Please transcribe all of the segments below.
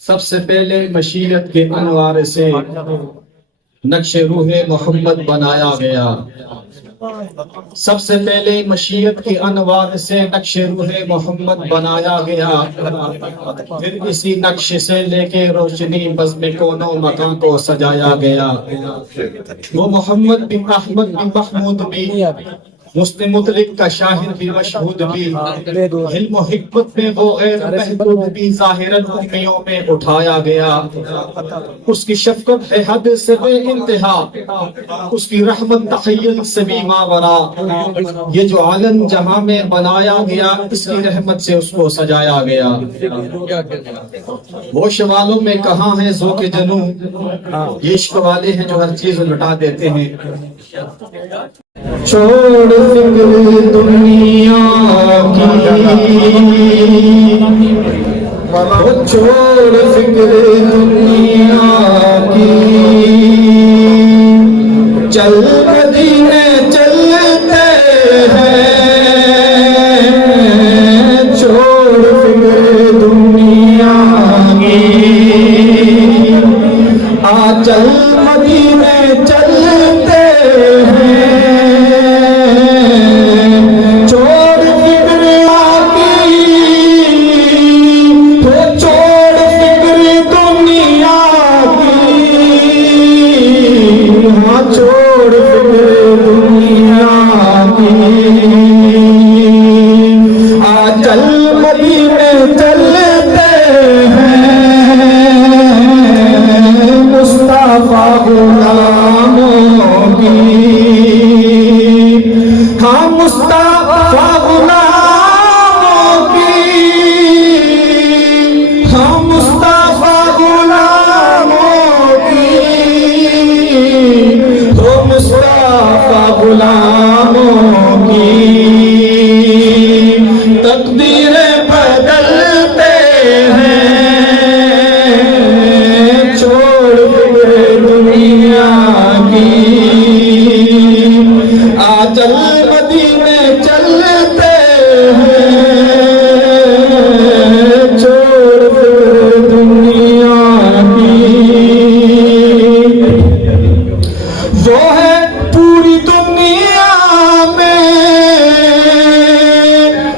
सबसे पहले मशीयत के अनवार से नक्श रूहे मोहम्मद बनाया गया। सबसे पहले मशीयत के अनवार से नक्श रूहे मोहम्मद बनाया गया। फिर इसी नक्श से लेके रोशनी बज़्म कौनो मकान को सजाया गया। वो मोहम्मद बिन अहमद बिन महमूद भी, मुस्लिम मुतलिक का शाहिर भी, मशहूद भी, इल्म व हिकमत में वो गैर महदूद भी ज़ाहिरन उम्मियों में उठाया गया। उसकी शफ़क़त है हद से बेइंतहा, उसकी रहमत तख़य्युल से भी मावरा। ये जो आलम जहां में बनाया गया, इसकी रहमत से उसको सजाया गया। होश वालों में कहाँ है ज़ौक़ जनू, ये इश्क वाले हैं जो हर चीज लुटा देते हैं। छोड़ फिक्र दुनिया की, छोड़ फिक्र दुनिया की, चल मदीने चलते हैं। छोड़ फिक्र दुनिया की, आ चल मदीने चलते हैं।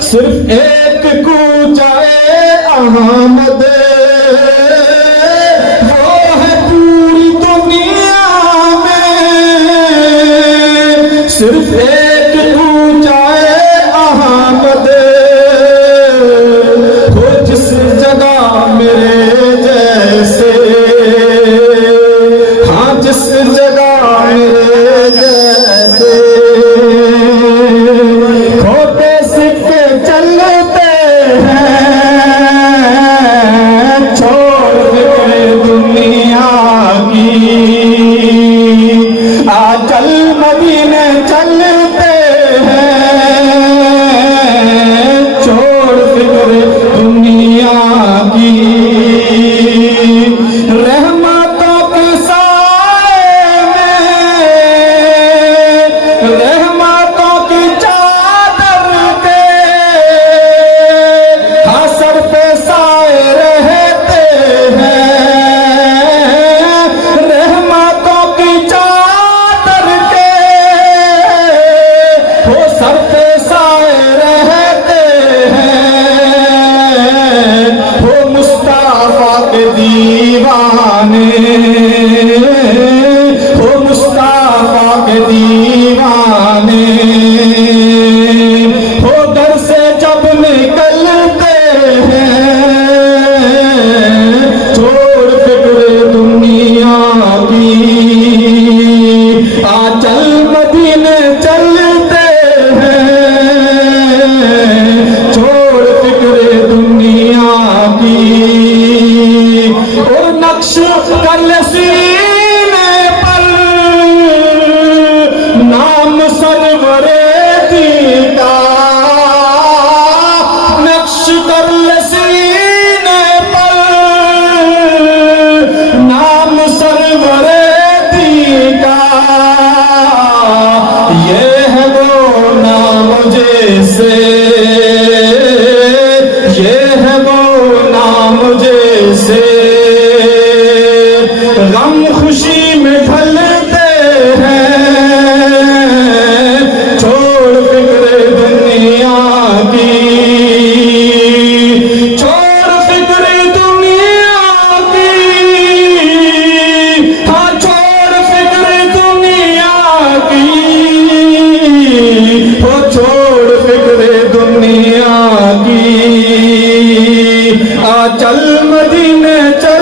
सिर्फ एक कूचाए अहमद, वो है पूरी दुनिया में। सिर्फ एक कूचाए अहमद, हो जिस जगह मेरे जैसे, हाँ जिस जगह मेरे जैसे। कर खुशी में ढलते हैं, छोड़ फिक्र दुनिया की, छोड़ फिक्र दुनिया की, हाँ छोड़ फिक्र दुनिया की, हो छोड़ फिक्र दुनिया की, आ चल मदीने चल